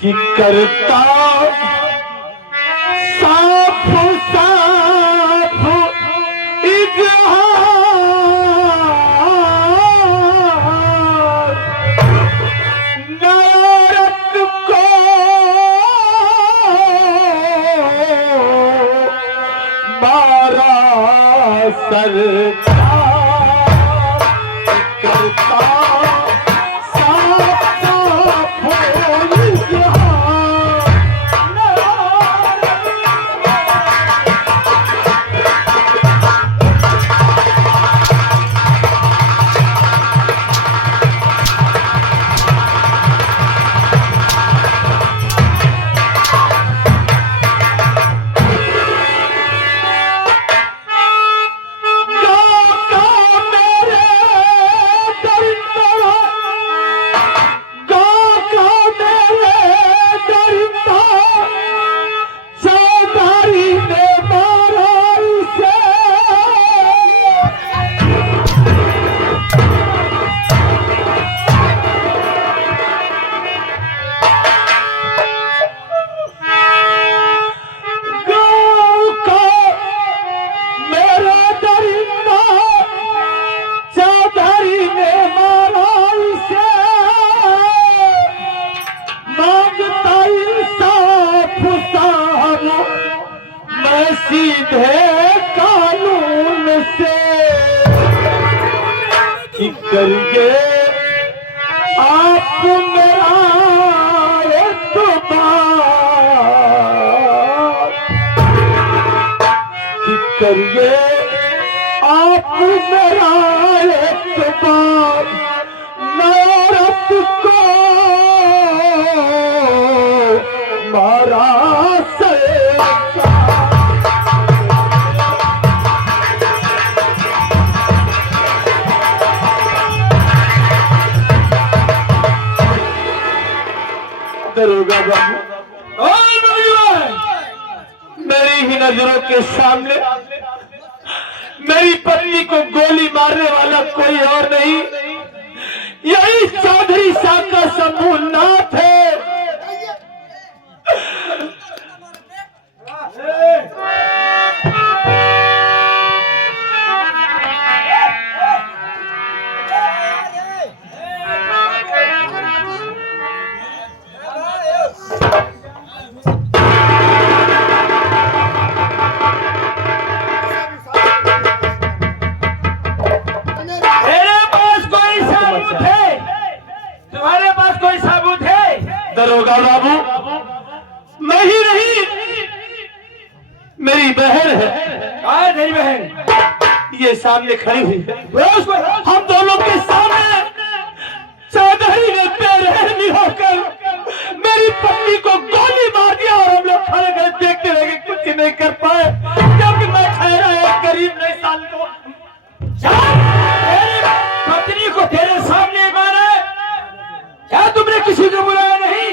कि करता साफ साफ इजहार नारत को मारा सरकार करता सीधे कानून से कि करिए आप मेरा एतबार कि करिए आप मेरा एतबार नारत को मारा दरोगा बाबू मेरी ही नजरों के सामने मेरी पत्नी को गोली मारने वाला कोई और नहीं, यही चौधरी साका शंभूनाथ है। दरोगा बाबू मैं ही नहीं मेरी बहन है। मेरी बहन ये सामने खड़ी हुई है, हम दोनों के सामने चौधरी ने बेरहमी होकर मेरी पत्नी को गोली मार दिया और हम लोग खड़े खड़े देखते रहे, कुछ नहीं कर पाए क्योंकि मैं ठहरा एक गरीब इंसान को पत्नी को तेरे सामने मारा। क्या तुमने किसी को बुलाया नहीं,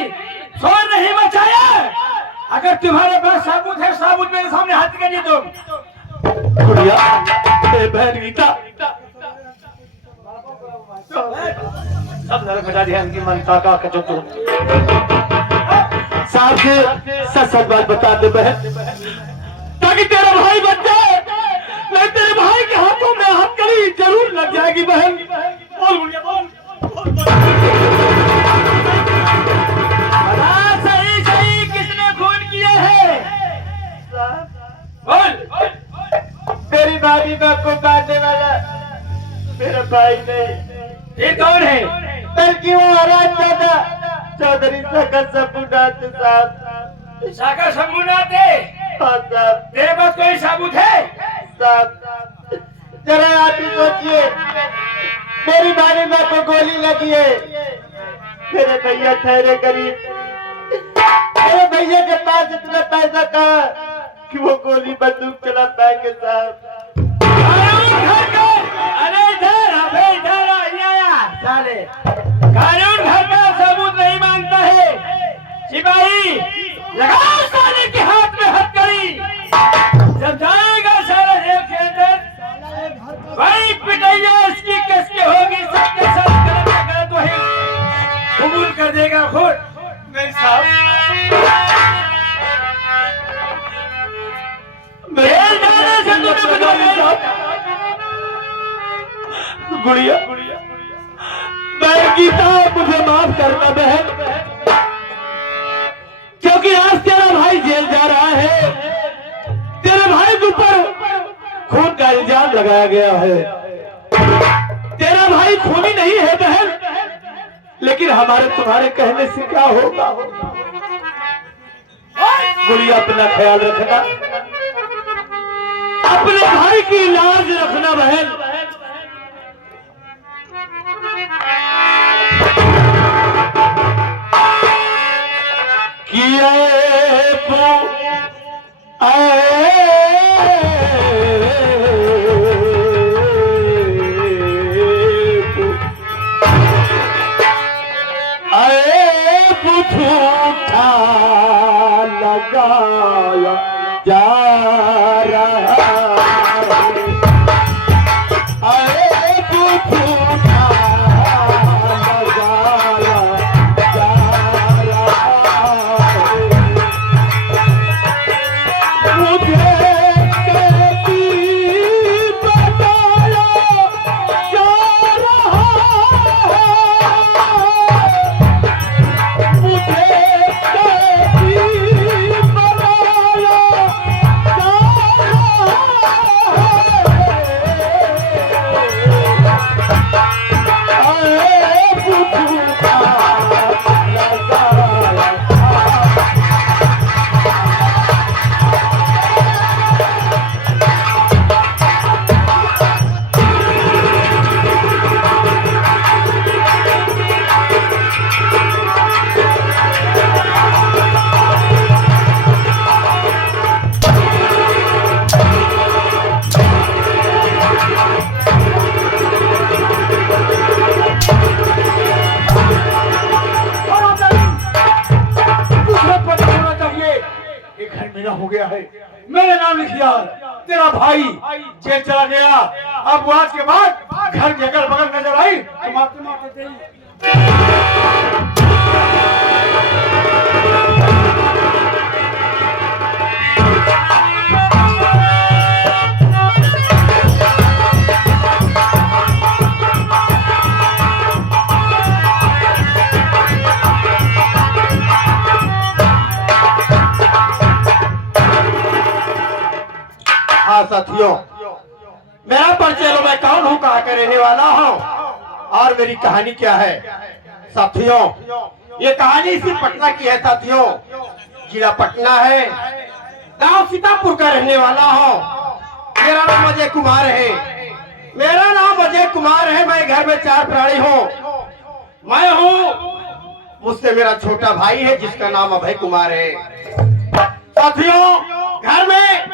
शोर नहीं मचाया? अगर तुम्हारे पास साबुत है, साबुत मेरे सामने हाथ करिए तुम। गुड़िया बहन गीता सब नरक बजा दिया इनकी मनता का जो तुम साथ सच सच बात बता दे बहन, ताकि तेरा भाई बच जाए। नहीं तेरे भाई के हाथों में हाथ करी जरूर लग जाएगी बहन। बोल गुड़िया बोल। तेरी भाभी को काटने वाला मेरा भाई नहीं, ये कौन है? बल्कि वो राजदादा चौधरी साका शंभूनाथ साहब। साका शंभूनाथ है? हाँ साहब। तेरे पास कोई साबुत है? साहब जरा आप ही सोचिए, मेरी भाभी को गोली लगी है, मेरे भैया ठहरे गरीब, मेरे भैया के पास इतना पैसा कहा कि वो गोली बंदूक चला पाएंगे साहब। अरे इधर साले कानून घर का सबूत नहीं मांगता है। सिपाही लगाओ साले के हाथ में हथकड़ी, जब जाएगा सारा जेल के अंदर वही पिटाइया इसकी किसके होगी, सबके साथ गलत वही कबूल कर देगा खुद। नहीं साहब गुड़िया बहन गीता मुझे माफ करना बहन, क्योंकि आज तेरा भाई जेल जा रहा है, तेरे भाई के ऊपर खून का इल्जाम लगाया गया है। तेरा भाई खूनी नहीं है बहन, लेकिन हमारे तुम्हारे कहने से क्या होगा। गुड़िया अपना ख्याल रखना, अपने भाई की लाज रखना बहन। किया तू झूठा लगाया जा रहा है, तू झूठा लगाया जा रहा है। मुझे कहती बताया जा रहा है, मुझे कहती बताया जा हो गया है। मेरे नाम लिख दिया, तेरा भाई जेल चला गया। अब आज के बाद घर के अगल बगल नजर आई तो मारते मारते दे। साथियों, मेरा परिचय लो, मैं कौन हूँ, कहाँ का रहने वाला हूँ और मेरी कहानी क्या है। साथियों, ये कहानी इसी पटना की है। साथियों, जिला पटना है, गांव सीतापुर का रहने वाला हूँ। मेरा नाम अजय कुमार है, मेरा नाम अजय कुमार है। मैं घर में 4 प्राणी हूँ। मैं हूँ, मुझसे मेरा छोटा भाई है जिसका नाम अभय कुमार है। साथियों, घर में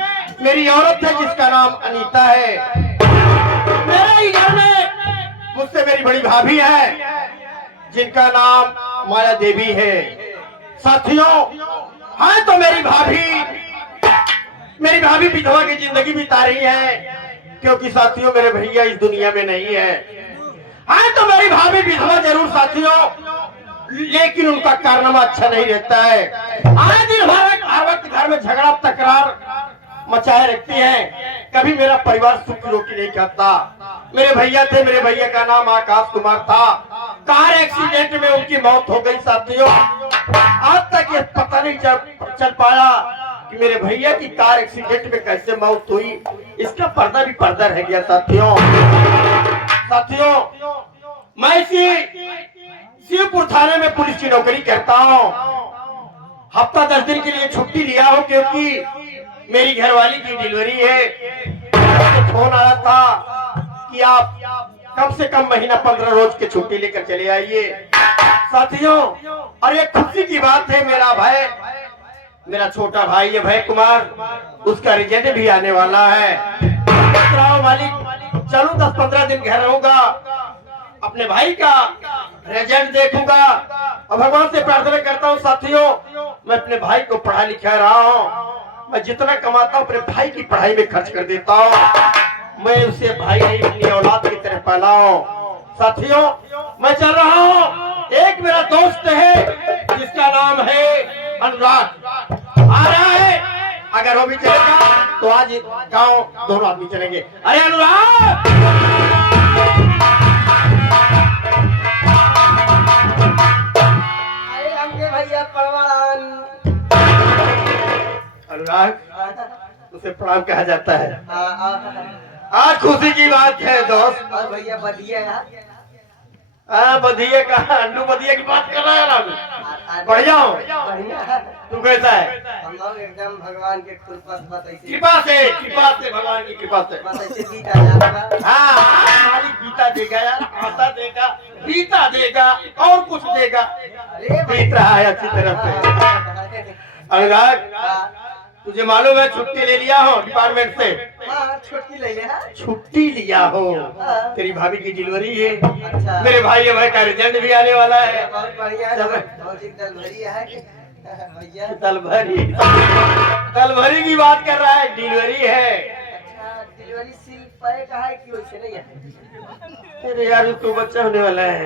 मेरी औरत है जिसका नाम अनीता है। मेरे ही घर में मुझसे मेरी बड़ी भाभी है जिनका नाम माया देवी है। साथियों, हाँ तो मेरी भाभी विधवा की जिंदगी बिता रही है, क्योंकि साथियों मेरे भैया इस दुनिया में नहीं है। हाँ तो मेरी भाभी विधवा जरूर साथियों, लेकिन उनका कारनामा अच्छा नहीं रहता है। आए दिन हर वक्त घर में झगड़ा तकरार मचाए रखती हैं। कभी मेरा परिवार सुख रोटी नहीं करता। मेरे भैया थे, मेरे भैया का नाम आकाश कुमार था। कार एक्सीडेंट में उनकी मौत हो गई। साथियों, आज तक ये पता नहीं चल पाया कि मेरे भैया की कार एक्सीडेंट में कैसे मौत हुई। इसका पर्दा भी पर्दा रह गया। साथियों, मैं शिवपुर थाने में पुलिस की नौकरी करता हूँ। हफ्ता 10 दिन के लिए छुट्टी लिया हूँ, क्योंकि मेरी घरवाली की डिलीवरी है। फोन आया था कि आप कम से कम महीना 15 रोज की छुट्टी लेकर चले आइए। साथियों, और ये खुशी की बात है, मेरा छोटा भाई अभय कुमार, उसका रिजल्ट भी आने वाला है। मालिक, चलूं 10-15 दिन घर रहूंगा, अपने भाई का रिजल्ट देखूंगा और भगवान से प्रार्थना करता हूँ। साथियों, मैं अपने भाई को पढ़ा लिखा रहा हूँ। मैं जितना कमाता हूँ अपने भाई की पढ़ाई में खर्च कर देता हूँ। मैं उसे भाई नहीं, अपनी औलाद की तरह पाला हूँ। साथियों, मैं चल रहा हूँ। एक मेरा दोस्त है जिसका नाम है अनुराग, आ रहा है। अगर वो भी चलेगा तो आज गांव दोनों आदमी चलेंगे। अरे अनुराग! उसे प्रणाम कहा जाता है। आ, आज खुशी की बात है दोस्त। और भैया बधिया यार, हाँ बधिया का अंडू बधिया की बात कर रहा है ना। बढ़िया हूँ। बढ़िया है। तू कैसा है? हम लोग एकदम भगवान के कृपा से कृपा से भगवान की कृपा से। बस ऐसे बीता जा रहा है। हाँ मालिक बीता देगा यार, आता देगा, बीता देगा और कुछ देगा। अरे बीत रहा है अच्छी तरह से। अनुराग तुझे मालूम है छुट्टी ले लिया हो डिपार्टमेंट से। हाँ छुट्टी ले लिया है। छुट्टी लिया हो, हाँ। तेरी भाभी की डिलीवरी है। अच्छा मेरे भाई भाई का रिजल्ट भी आने वाला है। बहुत बढ़िया है। बहुत ही दल भरी है भैया। दल भरी की बात कर रहा है, डिलीवरी है। अच्छा डिलीवरी सील पे कहा है कि वैसे नहीं है। अरे यार तू बच्चा होने वाला है।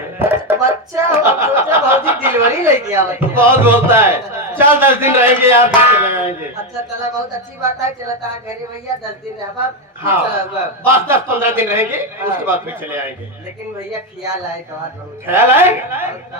बच्चा हो सोचा बहुत ही डिलीवरी ले दिया बच्चा। बहुत बोलता है। चल 10 दिन रहेंगे यार, फिर चले आएंगे। अच्छा चला बहुत अच्छी बात है। चलता है घरे भैया 10 दिन रहा। हाँ बस 10-15 दिन रहेंगे, उसके बाद फिर चले आएंगे। लेकिन भैया ख्याल आए तो बहुत। ख्याल आएगा?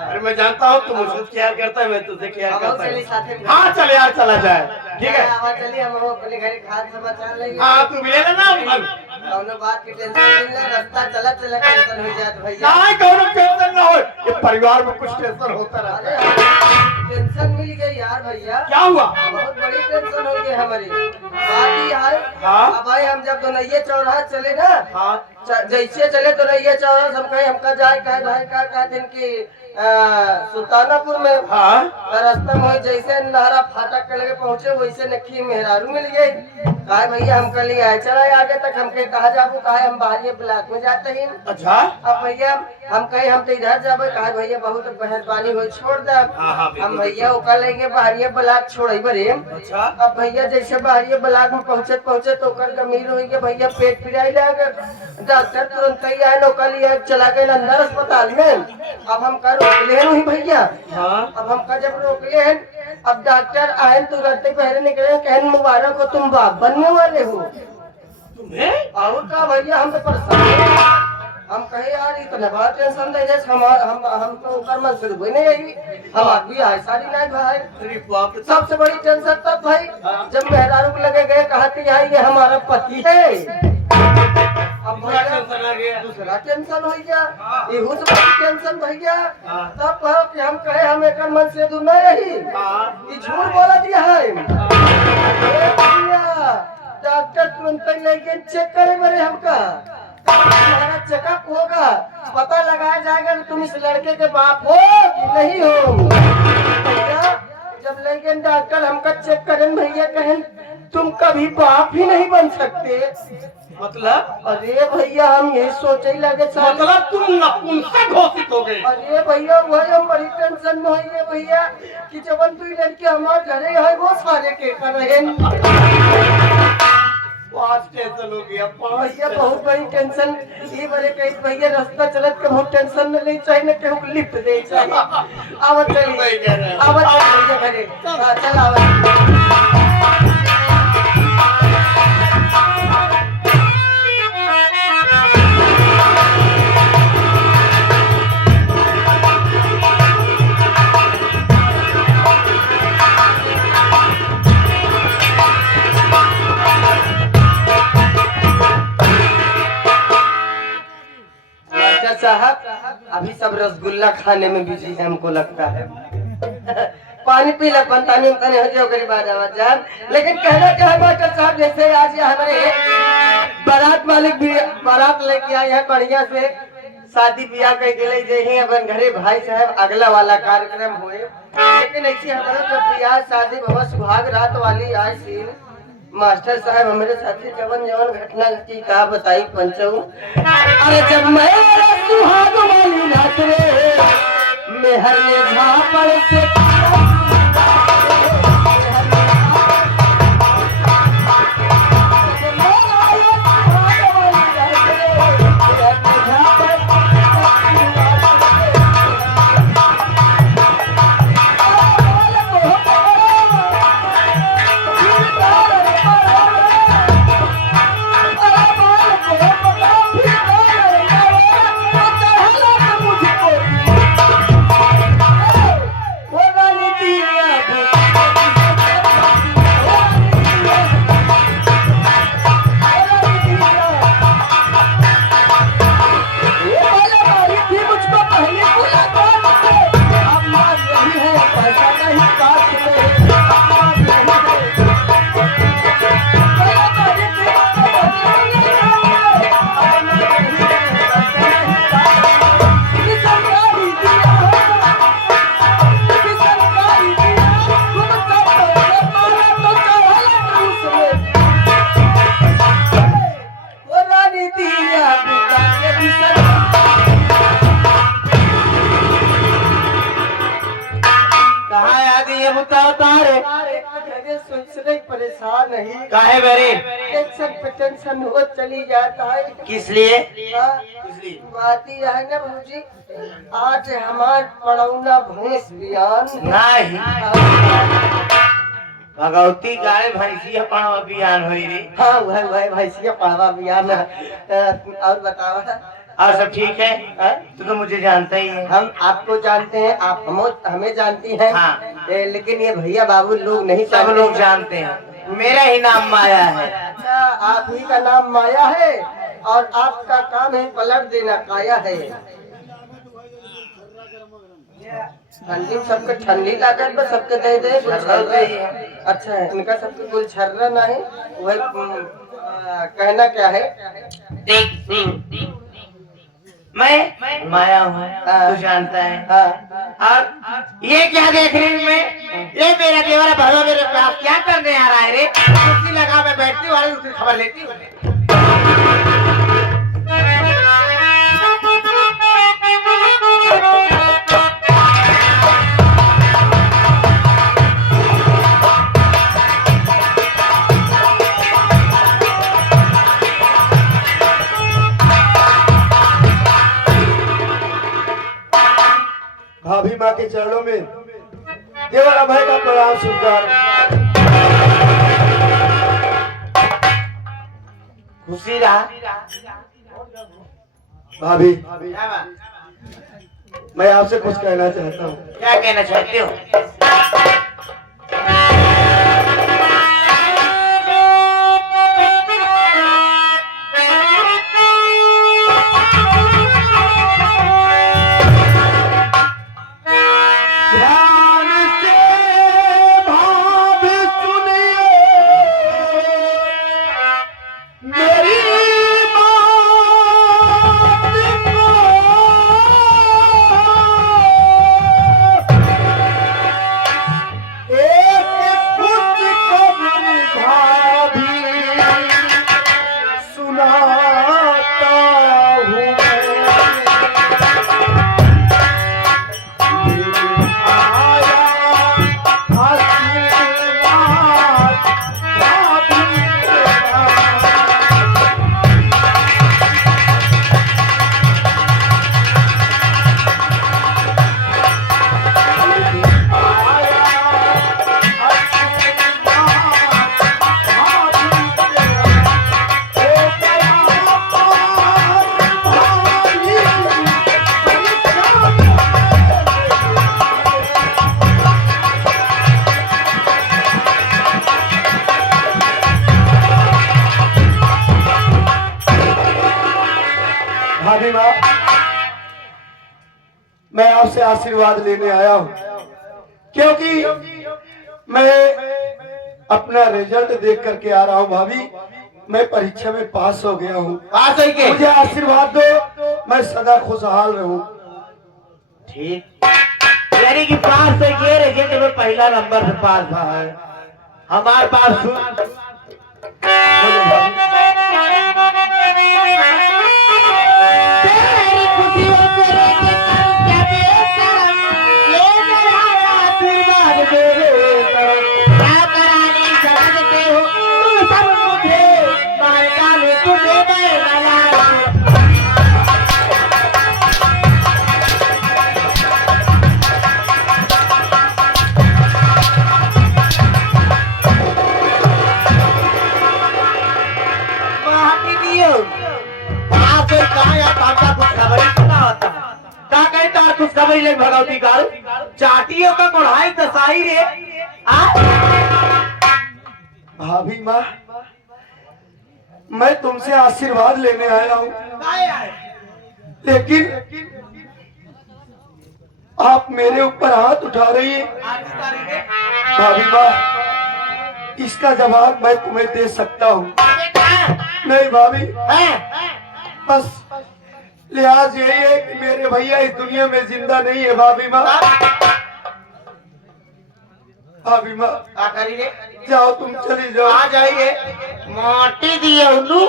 अरे मैं जानता हूँ तू मुझसे ख्याल करता है, मैं तुझसे ख्याल हम करता चलिए हूँ। साथे में। हाँ चल यार चला जाए, ठीक है। चलिए हम अपने घरे खाद समाचार लेंगे। हाँ तू मिलेगा ना अब। कौनो बात की टेंशन नहीं ले। रास्ता चला चला टेंशन हो जात भैया। नहीं कौनो टेंशन ना हो, ये परिवार में कुछ टेंशन होता रहता है। अरे टेंशन मिल गई यार भैया। क्या हुआ? बहुत बड़ी टेंशन हो गई हमारी। बात ही है। हाँ? अब भाई हम जब दोनैया चौराहा चले ना, हाँ जैसे चले दोनैया चौराहा हम कहे हमका जाए कहे भाई का दिन की सुल्तानापुर में। हाँ रास्ता में जैसे नहरा फाटक के लगे पहुंचे वैसे नखी मेहरारू मिल गई। कहा भैया हम कल आए चला आगे तक हमके कहा जाबू कहा हम बाहर ब्लॉक में जाते हैं। अच्छा अब भैया हम कहे हम तो इधर जाबे कहा भैया बहुत मेहरबानी हो छोड़ दे। हाँ, हम भैया ओकर लेके बाहरिया ब्लॉक छोड़े बरे। अच्छा अब भैया जैसे बाहरिया ब्लॉक में पहुंचे तो ओकर गंभीर हो गया भैया पेट पिराई लग। डॉक्टर तुरंत ही आए नौकर लिया चला गए अंदर अस्पताल में। अब हम कर रोकले हैं भैया। हाँ अब हमका जब रोकले हैं अब डॉक्टर आए तुरंत पहले निकले कहन मुबारक हो तुम बाप बनने वाले हो। तुम्हें और का भैया हम तो परेशान हैं। हम कहे यार इतना बड़ा टेंशन दे जैसे हम तो ऊपर मन से रुपये नहीं आई। हम आदमी आए सारी नहीं भाई। अरे बाप रे, सबसे बड़ी टेंशन तब भाई जब मेहरारू को लगे गए कहा कि यार ये हमारा पति है। अब बड़ा भैया टेंशन आ गया। दूसरा टेंशन हो गया। इहू से बड़ी टेंशन भैया। तब कहो कि हम कहे हम एक मन से दूर नहीं रही। ये झूठ बोला दिया है। अरे भैया डॉक्टर तुरंत ही लेके चेक करे मेरे हमका तुम्हारा चेकअप होगा पता लगाया जाएगा कि तुम इस लड़के के बाप हो कि नहीं हो। भैया जब लेके डॉक्टर हमका चेक करें भैया कहें तुम कभी बाप ही नहीं बन सकते। मतलब अरे भैया हम यही सोचे ही लगे मतलब तुम नपुंसक घोषित हो गए। अरे भैया वही हम बड़ी टेंशन में होइए भैया कि जब तू लड़के हमारे घरे है वो सारे के कर रहे पांच टेंशन हो गया भैया बहुत बड़ी टेंशन। ये बड़े कहीं भैया रास्ता चलत के बहुत टेंशन में नहीं चाहिए ना केहू लिफ्ट दे चाहिए। आवत चलिए आवत भैया घरे चल आवत। साहब अभी सब रसगुल्ला खाने में बिजी है हमको लगता है। पानी पी ला पानी तने हो जो गरीब आवाज जान। लेकिन कहना क्या है मास्टर साहब जैसे आज हमारे बारात मालिक भी बारात लेके आए हैं बढ़िया से शादी ब्याह कर दिले जे हैं अपन घरे भाई साहब अगला वाला कार्यक्रम हुए। लेकिन ऐसी हमारा जब ब्याह शादी बहुत सुहाग रात वाली आज सीन मास्टर साहब हमारे साथी जवन जवन घटना घटी का बताई पंचऊ। अरे जब मैं सुहाग वाली रात रे मेहर ने झापड़ से परेशान है। काहे बेरे? टेंशन पे टेंशन हो चली जाता है। किस लिए? हाँ, बात यह है ना भौजी, आज हमार पड़ौना भैंस बियान नहीं भगवती गाय भैंसिया पड़वा बियान होई रे। हाँ वह भैंसिया पड़वा बियान और बताओ और सब ठीक है? तू तो मुझे जानता ही है। हम आपको जानते हैं, आप हमें जानती हैं। हाँ। लेकिन ये भैया बाबू लोग नहीं सब लोग जानते हैं, मेरा ही नाम माया है। अच्छा, आप ही का नाम माया है और आपका काम है पलट देना काया है। ठंडी सबके ठंडी लागत बस सबके दे दे अच्छा है इनका सबके कुल छर्रा नहीं। वह कहना क्या है? मैं माया हूँ, तू जानता है। हाँ। और ये क्या देख रही हूँ मैं? ये मेरा देवरा भरवा मेरे पास क्या करने आ रहा है रे? कुर्सी लगा मैं बैठती हूँ और उसकी खबर लेती हूँ। भाभी माँ के चरणों में देवर अभय का प्रणाम स्वीकार। खुशी रहा भाभी मैं आपसे कुछ कहना चाहता हूँ। क्या कहना चाहते हो? भाभी माँ मैं आपसे आशीर्वाद लेने आया हूँ क्योंकि मैं अपना रिजल्ट देख करके आ रहा हूँ। भाभी मैं परीक्षा में पास हो गया हूँ। पास है के? मुझे आशीर्वाद दो, मैं सदा खुशहाल रहूं। ठीक यानी कि पास है के रिजल्ट में पहला नंबर से पास है। हमारे पास सुन भगवती काल चाटियों का बढ़ाई दसाई रे। भाभी माँ मैं तुमसे आशीर्वाद लेने आया हूँ, लेकिन आप मेरे ऊपर हाथ उठा रही है। भाभी माँ इसका जवाब मैं तुम्हें दे सकता हूँ। नहीं भाभी बस लिहाज यही है कि मेरे भैया इस दुनिया में जिंदा नहीं है। भाभी माँ भाभी माँ जाओ तुम चली जाओ। आ जाइए मोटी दिए उल्लू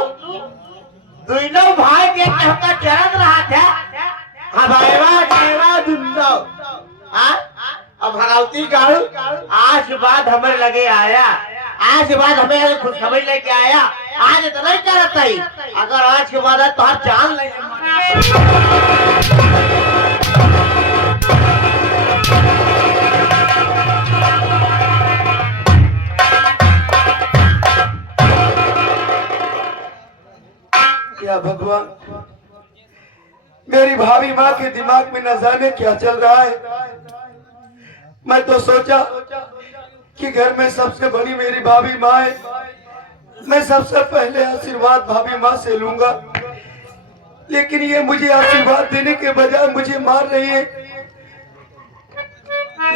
दोनों भाई के हमका चरण रहा था। हवाएवा जेवा दुंदो अब भगवती काल आज बात हमारे लगे आया आज के बाद हमें अगर खुशखबरी लेके आया, आज इतना ही क्या रहता ही, अगर आज के बाद तो हर जान ले। या भगवान, मेरी भाभी माँ के दिमाग में न जाने क्या चल रहा है। मैं तो सोचा कि घर में सबसे बड़ी मेरी भाभी माँ है, मैं सबसे पहले आशीर्वाद भाभी माँ से लूंगा, लेकिन ये मुझे आशीर्वाद देने के बजाय मुझे मार रही है।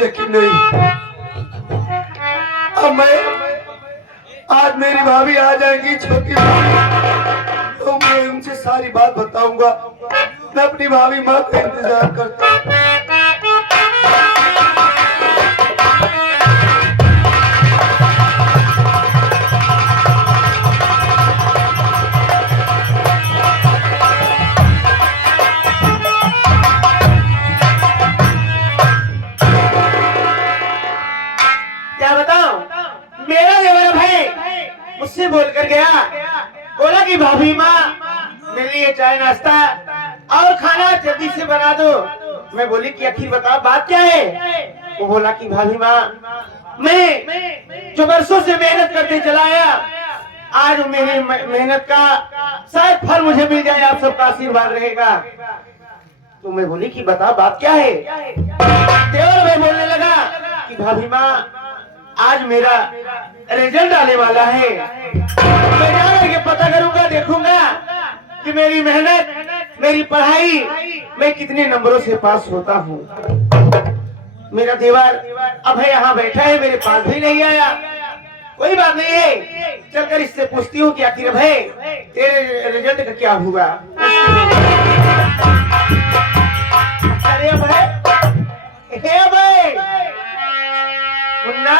लेकिन नहीं, अब आज मेरी भाभी आ जाएगी, छोटी भाभी, तो मैं उनसे सारी बात बताऊंगा। मैं अपनी भाभी माँ का इंतजार करता हूँ। क्या बताऊं, मेरा देवर भाई मुझसे बोलकर गया, बोला कि भाभी माँ मेरे लिए चाय नाश्ता और खाना जल्दी से बना दो। मैं बोली कि आखिर बताओ बात क्या है। वो बोला कि भाभी माँ, मैं जो बरसों से मेहनत करते चला आया, आज मेरी मेहनत का शायद फल मुझे मिल जाए, आप सबका आशीर्वाद रहेगा। तो मैं बोली कि बताओ बात क्या है। देवर भाई बोलने लगा कि भाभी माँ, आज मेरा रिजल्ट आने वाला है, मैं जा करके पता करूंगा, देखूंगा कि मेरी मेहनत, मेरी पढ़ाई, मैं कितने नंबरों से पास होता हूँ। मेरा देवर अब है यहाँ बैठा है, मेरे पास भी नहीं आया। कोई बात नहीं है, चलकर इससे पूछती हूँ कि आखिर भाई तेरे रिजल्ट का क्या हुआ। अरे भाई, हे भाई मुन्ना,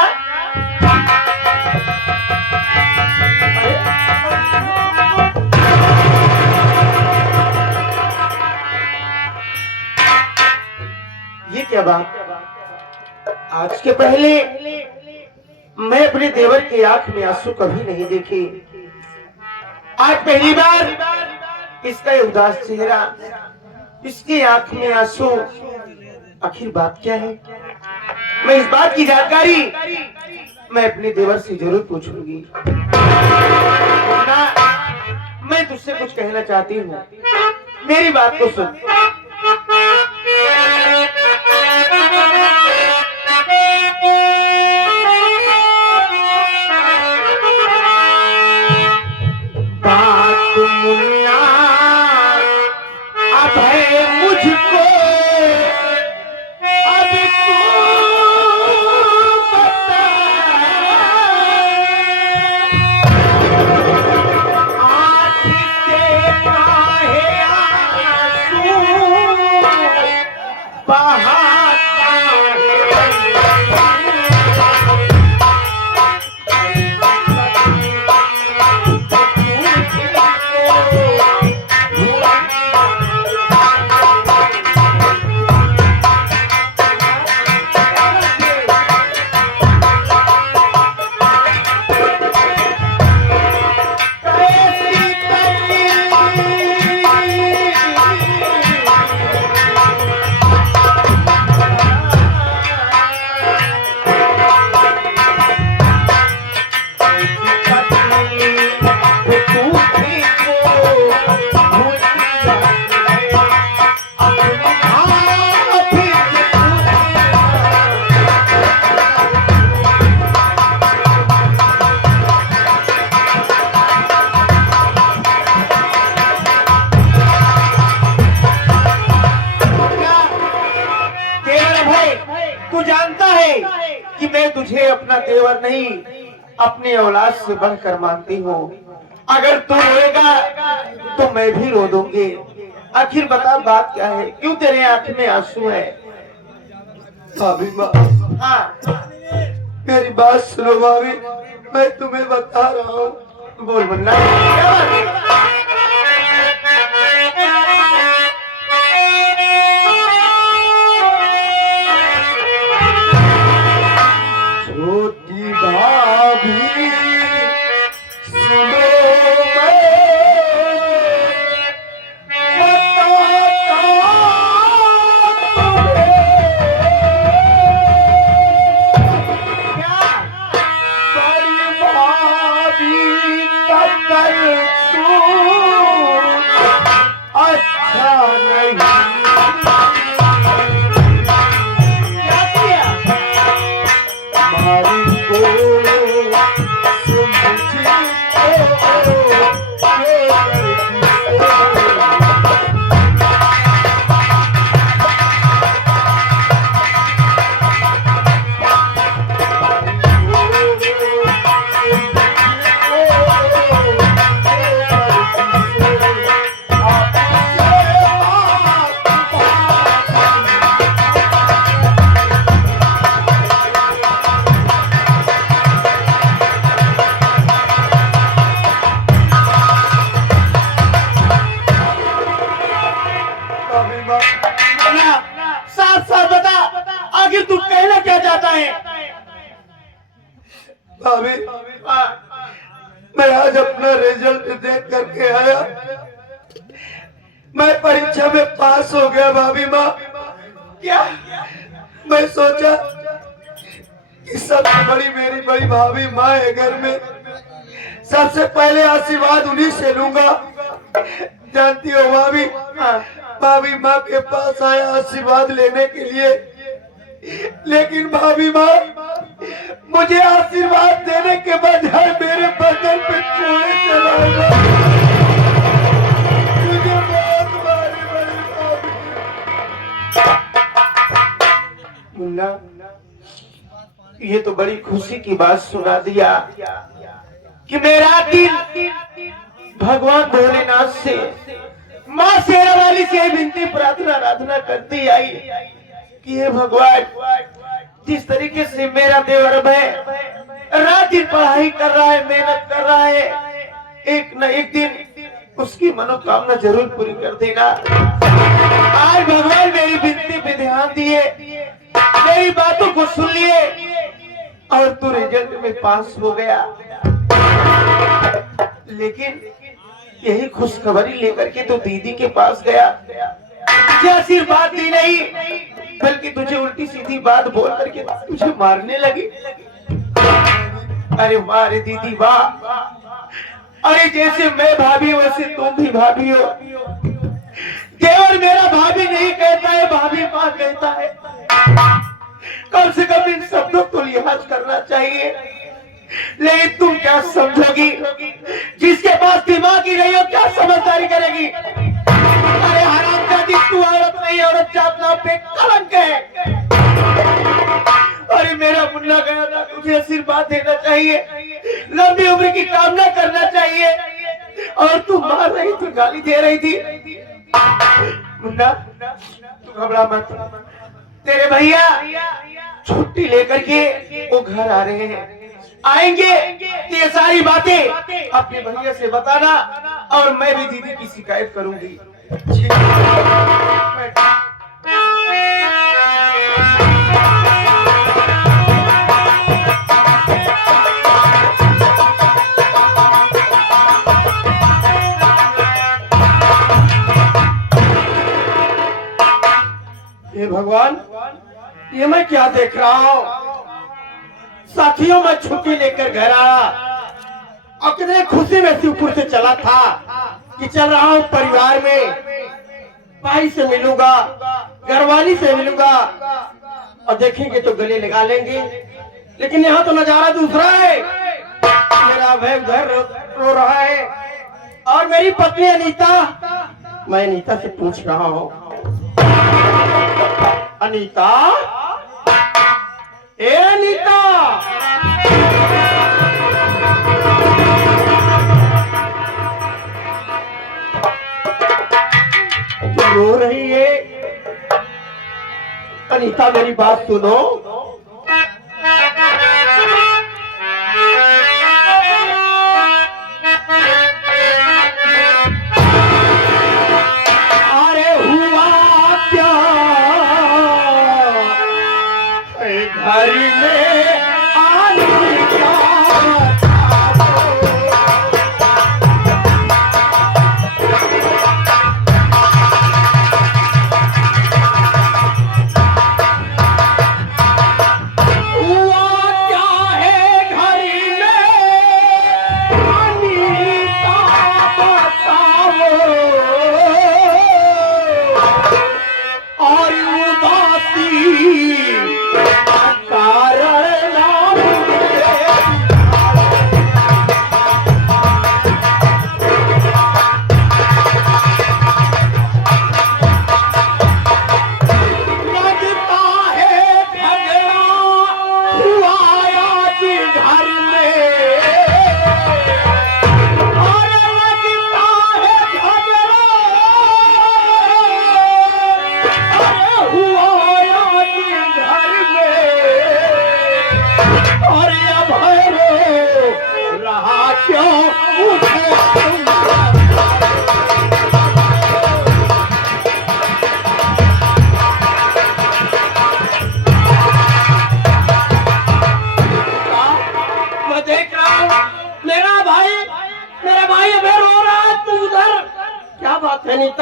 ये क्या बात, आज के पहले मैं अपने देवर की आंख में आंसू कभी नहीं देखे, आज पहली बार इसका उदास चेहरा, इसकी आंख में आंसू। आखिर बात क्या है, मैं इस बात की जानकारी मैं अपने देवर से जरूर पूछूंगी। मैं तुझसे कुछ कहना चाहती हूँ, मेरी बात को सुन। बात मुन्ना अब है मुझको, अब तू बता, आँख से काहे आंसू बहाता तू जानता है कि मैं तुझे अपना देवर नहीं, अपनी औलाद से बढ़कर मानती हूँ। अगर तू रोएगा तो मैं भी रो दूंगी। आखिर बता बात क्या है, क्यों तेरे आंख में आंसू है। भाभी माँ, हाँ मेरी बात सुनो भाभी, मैं तुम्हें बता रहा हूँ। बोल मुन्ना, क्या बात है? छोटी भाभी भाभी मैं आज अपना रिजल्ट देख करके आया, मैं परीक्षा में पास हो गया भाभी माँ। क्या मैं सोचा कि सबसे बड़ी मेरी बड़ी भाभी माँ है घर में, सबसे पहले आशीर्वाद उन्हीं से लूंगा। जानती हो भाभी, भाभी माँ के पास आया आशीर्वाद लेने के लिए, लेकिन भाभी माँ मुझे आशीर्वाद देने के बजाय मेरे बदन पे छोड़े चलाएगा। मुझे बहुत मारी बड़ी भाभी। मुन्ना, ये तो बड़ी खुशी की बात सुना दिया कि मेरा दिल भगवान भोलेनाथ से, माँ शेरा वाली से विनती प्रार्थना आराधना करती आई कि हे भगवान, जिस तरीके से मेरा देवर है रात दिन पढ़ाई कर रहा है, मेहनत कर रहा है, एक न एक दिन उसकी मनोकामना जरूर पूरी कर देना। आज भगवान मेरी विनती पे ध्यान दिए, मेरी बातों को सुन लिए और तू रिजल्ट में पास हो गया। लेकिन यही खुशखबरी लेकर के तो दीदी के पास गया, तुझे आशीर्वाद दी नहीं बल्कि तुझे उल्टी सीधी बात बोल करके तुझे मारने लगी। अरे वाह रे दीदी वाह, अरे जैसे मैं भाभी वैसे तुम भी भाभी हो। देवर मेरा भाभी नहीं कहता है, भाभी माँ कहता है। कम से कम इन शब्दों को लिहाज करना चाहिए। लेकिन तुम क्या समझोगी, जिसके पास दिमाग ही नहीं हो क्या समझदारी करेगी। अरे हरामजादी, तू औरत नहीं, औरत जात नाम पे कलंक है। अरे मेरा मुन्ना गया था, तुझे आशीर्वाद देना चाहिए, लंबी उम्र की कामना करना चाहिए, और तू मार रही थी, गाली दे रही थी। मुन्ना तू घबरा मत, तेरे भैया छुट्टी लेकर के वो घर आ रहे हैं, आएंगे तो ये सारी बातें अपने भैया से बताना और मैं भी दीदी की शिकायत करूंगी। हे भगवान, ये मैं क्या देख रहा हूँ। साथियों में छुट्टी लेकर घर आया और कितने खुशी में शिवपुर से चला था कि चल रहा हूँ परिवार में, भाई से मिलूंगा, घरवाली से मिलूंगा और देखेंगे तो गले लगा लेंगे। लेकिन यहाँ तो नजारा दूसरा है। मेरा भाई घर रो रहा है और मेरी पत्नी अनीता, मैं अनीता से पूछ रहा हूँ, अनीता, ए अनीता, क्यों रो रही है? अनीता मेरी बात सुनो। अरे हुआ क्या घर में आने का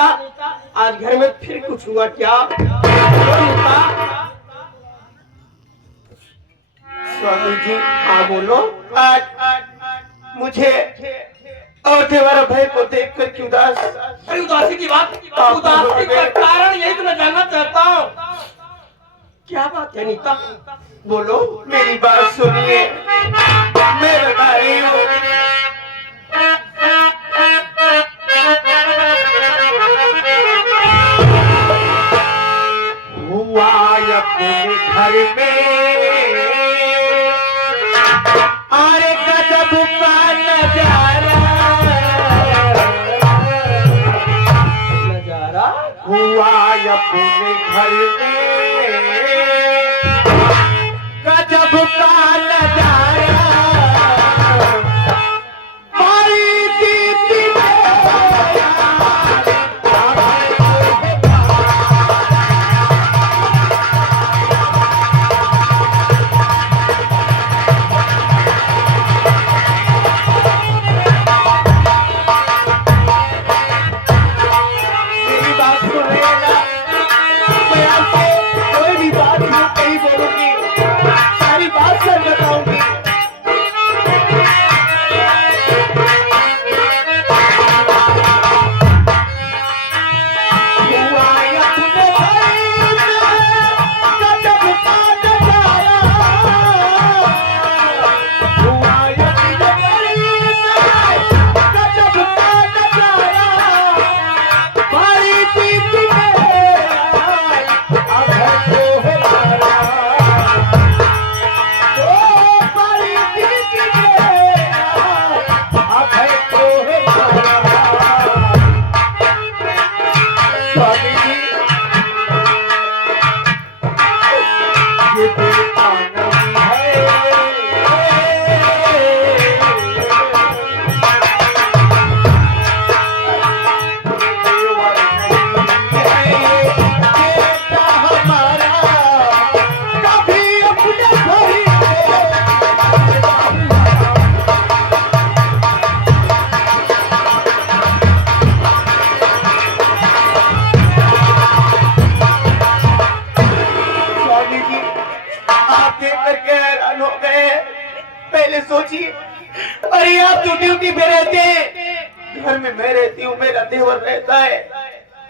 अनीता, आज घर में फिर कुछ हुआ क्या? अनीता, स्वामी जी हाँ बोलो। आज मुझे और देवरा भाई को देखकर क्यों उदास? अरे उदासी की बात, उदासी का कारण यही तो मैं जानना चाहता हूँ। क्या बात है अनीता? बोलो, मेरी बात सुनिए। मेरे भाई हुआ अपने घर में, अरे गजब का नजारा हुआ अपने घर में, गजब का नजारा मारी दीदी सोचिए, अरे आप तो ड्यूटी पे रहते हैं, घर में मैं रहती हूँ, मेरा देवर रहता है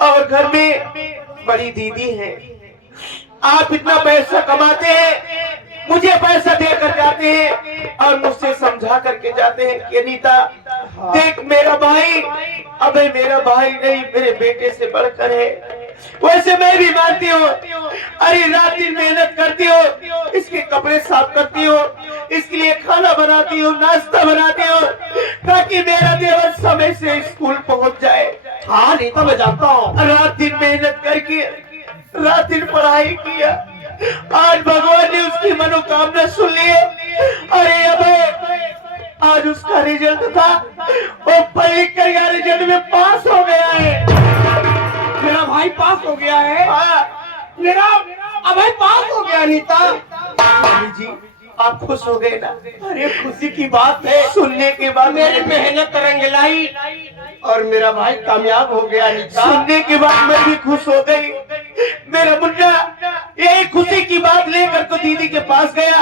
और घर में बड़ी दीदी है। आप इतना पैसा कमाते हैं, मुझे पैसा देकर जाते हैं और मुझसे समझा करके जाते हैं कि अनीता देख मेरा भाई, अबे मेरा भाई नहीं मेरे बेटे से बढ़कर है। वैसे मैं भी मानती हूँ, अरे रात दिन मेहनत करती हो, इसके कपड़े साफ करती हो, इसके लिए खाना बनाती हो, नाश्ता बनाती हो, ताकि मेरा देवर समय से स्कूल पहुँच जाए। हाँ नहीं तो मैं जानता हूँ। रात दिन मेहनत करके रात दिन पढ़ाई किया, आज भगवान ने उसकी मनोकामना सुन ली है। अरे अब आज उसका रिजल्ट था, वो परीक्षा का रिजल्ट में पास हो गया है। मेरा भाई पास हो गया है। हाँ, मेरा अभय पास हो गया। अनीता स्वामी जी आप खुश हो गए ना? अरे खुशी की बात है, सुनने के बाद मेरी मेहनत रंग लाई और मेरा भाई कामयाब हो गया। अनीता सुनने के बाद मैं भी खुश हो गई। मेरा मुन्ना यही खुशी की बात लेकर तो दीदी के पास गया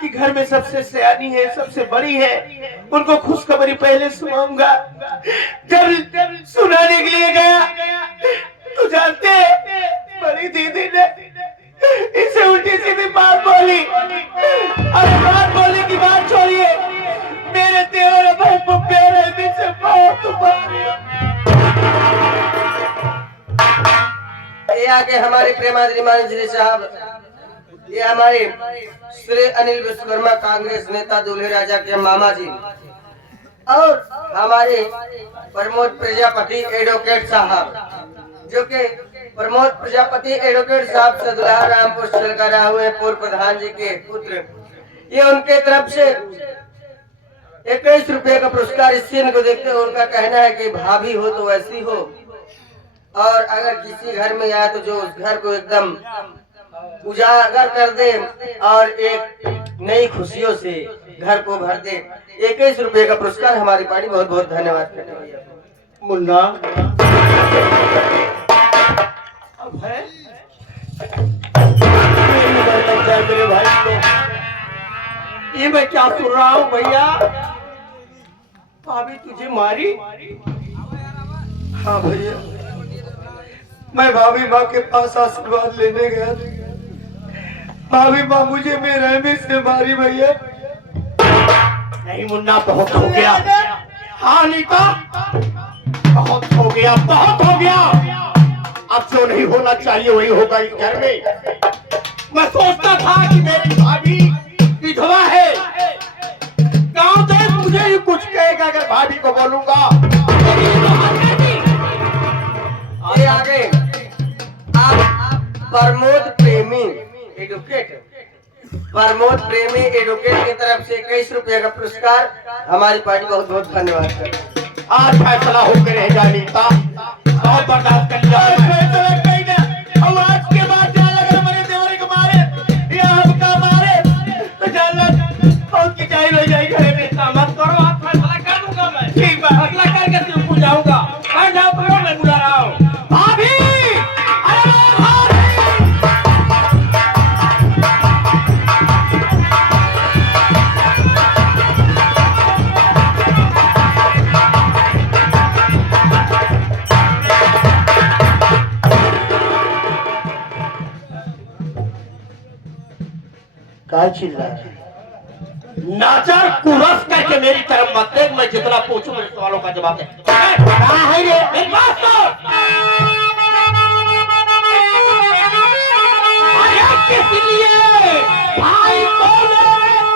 कि घर में सबसे सयानी है, सबसे बड़ी है, उनको खुशखबरी पहले सुनाऊंगा। जब सुनाने के लिए गया तो जानते हैं बड़ी दीदी ने इसे उल्टी सीधी बात बोली। अरे बात बोलने की बात छोड़िए, मेरे देवर भाई को मेरे दिल से बहुत मारी। ये आगे हमारे प्रेमाद्री मानजी साहब, ये हमारे श्री अनिल विश्वकर्मा कांग्रेस नेता दूल्हे राजा के मामा जी और हमारे प्रमोद प्रजापति एडवोकेट साहब, जो कि प्रमोद प्रजापति एडवोकेट साहब सदुल्ला रामपुर चलकर हुए पूर्व प्रधान जी के पुत्र, ये उनके तरफ से 21 रुपए का पुरस्कार। इस सीन को देखते हुए उनका कहना है कि भाभी हो तो वैसी हो, और अगर किसी घर में आए तो जो उस घर को एकदम उजागर कर दे और एक नई खुशियों से घर को भर दे। 21 रुपए का पुरस्कार हमारी पार्टी बहुत बहुत धन्यवाद करती है। मुन्ना अब है मेरी बात लग जाए मेरे भाई को। ये मैं क्या सुन रहा हूँ भैया? भाभी तुझे मारी? हाँ भैया, मैं भाभी माँ के पास आशीर्वाद लेने गया था। भाभी माँ मुझे बेरहमी से मारी भैया। नहीं मुन्ना, बहुत हो गया। हाँ नीता, बहुत हो गया, बहुत हो गया। अब जो नहीं होना चाहिए वही होगा इस घर में। मैं सोचता था कि मेरी भाभी विधवा है, गांव देश मुझे ही कुछ कहेगा अगर भाभी को बोलूंगा। और आगे आप प्रमोद प्रेमी एडवोकेट, प्रमोद प्रेमी एडवोकेट की तरफ से 21 रुपए का पुरस्कार हमारी पार्टी बहुत बहुत धन्यवाद करती है। आज फैसला होकर रह जा नीता, बहुत बर्दाश्त कर लिया। अब आज के बाद जान लगा मेरे देवरी को मारे या हमका मारे तो जान लग और की जाई हो जाएगी। अरे बेटा मत करो, आप फैसला कर दूंगा मैं। ठीक है, फैसला करके तुमको जाऊंगा। मैं जाओ तो मैं बुला रहा हूँ भाभी। अरे भाभी क्या चिल्ला रहा है? नाचर कुरस करके मेरी तरफ मत देख। मैं जितना पूछूं मेरे सवालों का जवाब दे। कहाँ है रे? मेरी बात सुन। अरे किस लिए भाई बोले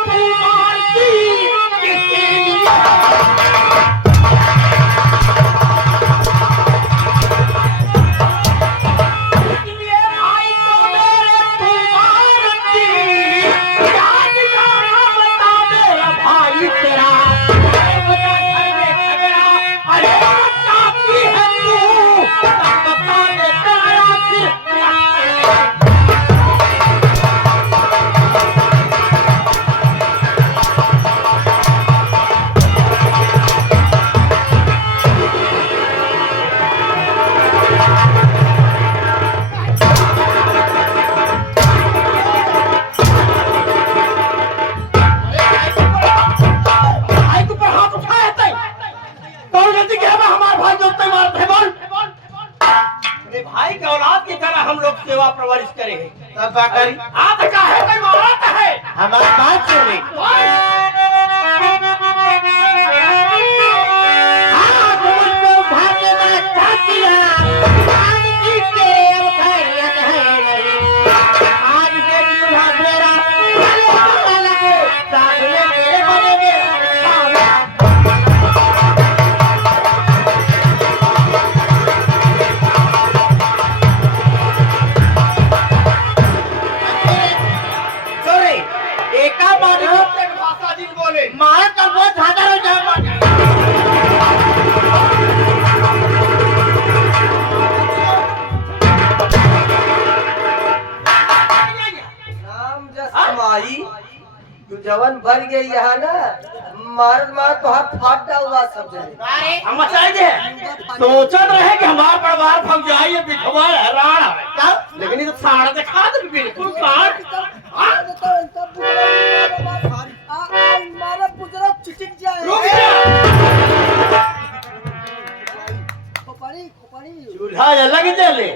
तू मारती किसके लिए? इसलिए भाई बोले तू मारती, क्या ठिकाना बता मेरा भाई तेरा। अरे बताती है तू, सब बता दे तेरा आखिर क्या है। भाई के ऊपर हाथ उठाया थे। कौन गलती किया? हमारे भाई जो उसने मारते हैं बोल। मेरे भाई के औलाद की तरह हम लोग सेवा परवरिश करे हैं। तब क्या करी? हाथ का है कोई मारता है। हमारी बात सुन रही। हाँ, तो मुझको उठा के मैं क्या किया? आज की तेरे खैरियत है नहीं। आज से दूल्हा मेरा भले लगे, साथ में मेरे बनेंगे सावला। चोरी, एका मारी भाषा जिन बोले मार कर बहुत ज्यादा हो जाएगा। नाम जस कमाई तू जवन भर गई यहाँ ना, मार मार तो हाथ फाटा हुआ सब जने। हम मचाए दे सोचत रहे कि हमारा परिवार फंस जाए, ये विधवा हैरान है। लेकिन ये तो साड़ा दिखा दे बिल्कुल काट। रुक जा, चूल्हा अलग जले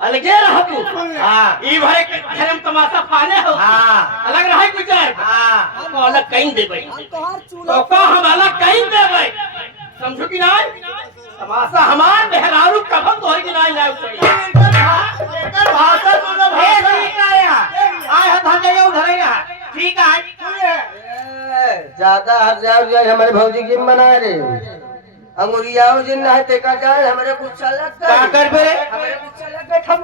अलगे रह तू। हाँ। ई भाई धर्म तमाशा फाने हो। हाँ। अलग रहे गुजर। हाँ। तो अलग कहीं दे भाई, तो का हम अलग कहीं दे भाई। समझो कि नहीं? तमाशा हमार मेहरारू कफन तो है कि नहीं ना उतरी। भाषा मतलब भाषा ठीक है यहाँ। आए हो धन जाइए उधर ही यहाँ। ठीक है। ज्यादा हर जाओ हमारे भौजी की मना रे अंगुरियाओ जिन ना है तेका जाए हमारे कुछ चलक क्या कर बे? हमारे कुछ चलक गए हम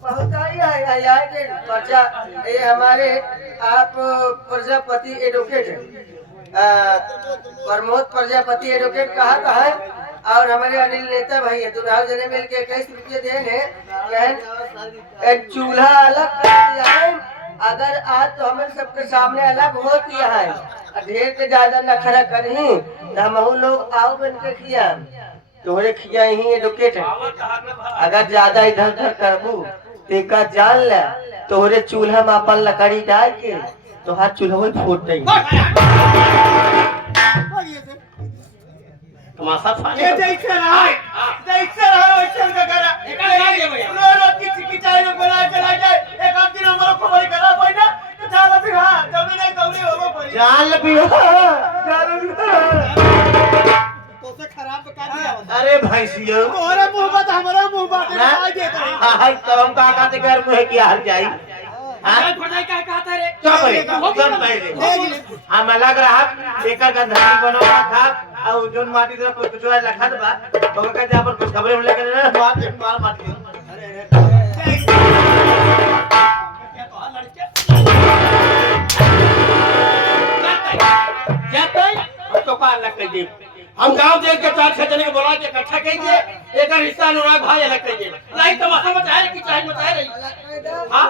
बहुत आई के पर्चा ये हमारे आप प्रजापति एडवोकेट हैं, प्रमोद प्रजापति एडवोकेट कहा है और हमारे अनिल नेता भाई है, दोनों जने मिल के 21 रुपये देंगे। चूल्हा अलग कर दिया है अगर आज तो हमें सबके सामने अलग होती है ढेर के ज्यादा नखरा करही तो हम लोग आओ बन के खिया तोहरे खिया ही एडुकेट है। अगर ज्यादा इधर उधर करबू तेका जान ले तोहरे चूल्हा में अपन लकड़ी डाल के तो हाथ चूल्हा फोड़ दे। तमाशा ये जैसे रहा वैसे का करा रोज की चिकी चाय में बना चला जाए एक आध दिन हमारा खबर करा कोई ना तो चला भी हां जल्दी नहीं दौड़ी होगा कोई जान भी तो से खराब कर दिया अरे भैंसियो तोरे मुंह बात हमारा मुंह बात नहीं देता हां तब हम का कहते घर मुंह की हाल जाई हां फटाई क्या कहता रे चल पहले हम लग रहा एकर का धारी बनावा था और जोन माटी तरफ कुछ कुछ लखा बा तो का जा पर कुछ खबरें लेके ना मार माटी जाते तो का लग के हम गांव देख के 4-6 जने के बुला के इकट्ठा कइए एकर हिस्सा अनुराग भाई अलग कइए नहीं तो वहां बताए कि चाहे बताए रही हां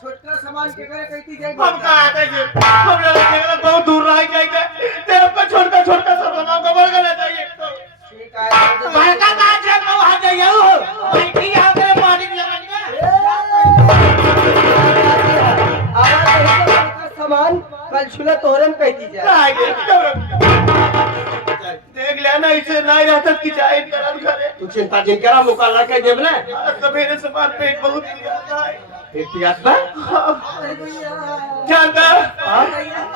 छोटका सामान के करे कहती जाए हम कहा आते जी हम लोग के बहुत दूर रह गए तेरे को छोटा छोटा सा बना को बड़ गला चाहिए तो ठीक है बड़का काज है वो आ जाइए बैठी यहां पे पानी दिया सामान कल छुला तोरन कहती जाए देख लेना इसे नहीं रहता कि चाहे करल करे तू चिंता जिन करा मुका लगे देब ना सवेरे सामान पेट बहुत पियासा है पेट पियास बा जानता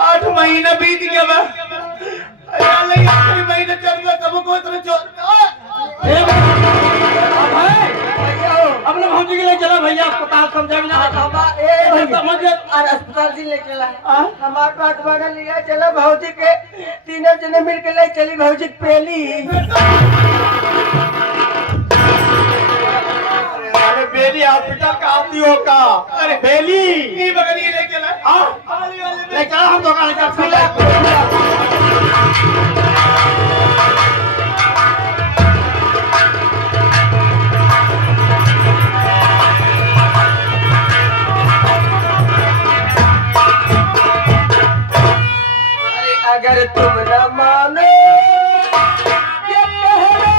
8 महीना बीत गया बा अरे ये महीना चल गया कब को इतना चोर अपने भौजी के लिए चला भैया अस्पताल समझा ना अस्पताल से ले चला हमारे पास बना लिया चलो भौजी के तीनों जने मिल के ले चली भौजी पेली अरे बेली हॉस्पिटल का आती हो का अरे बेली ये बगली ले चला हां ले चला हम दुकान ले अगर तुम न मानो ये कहना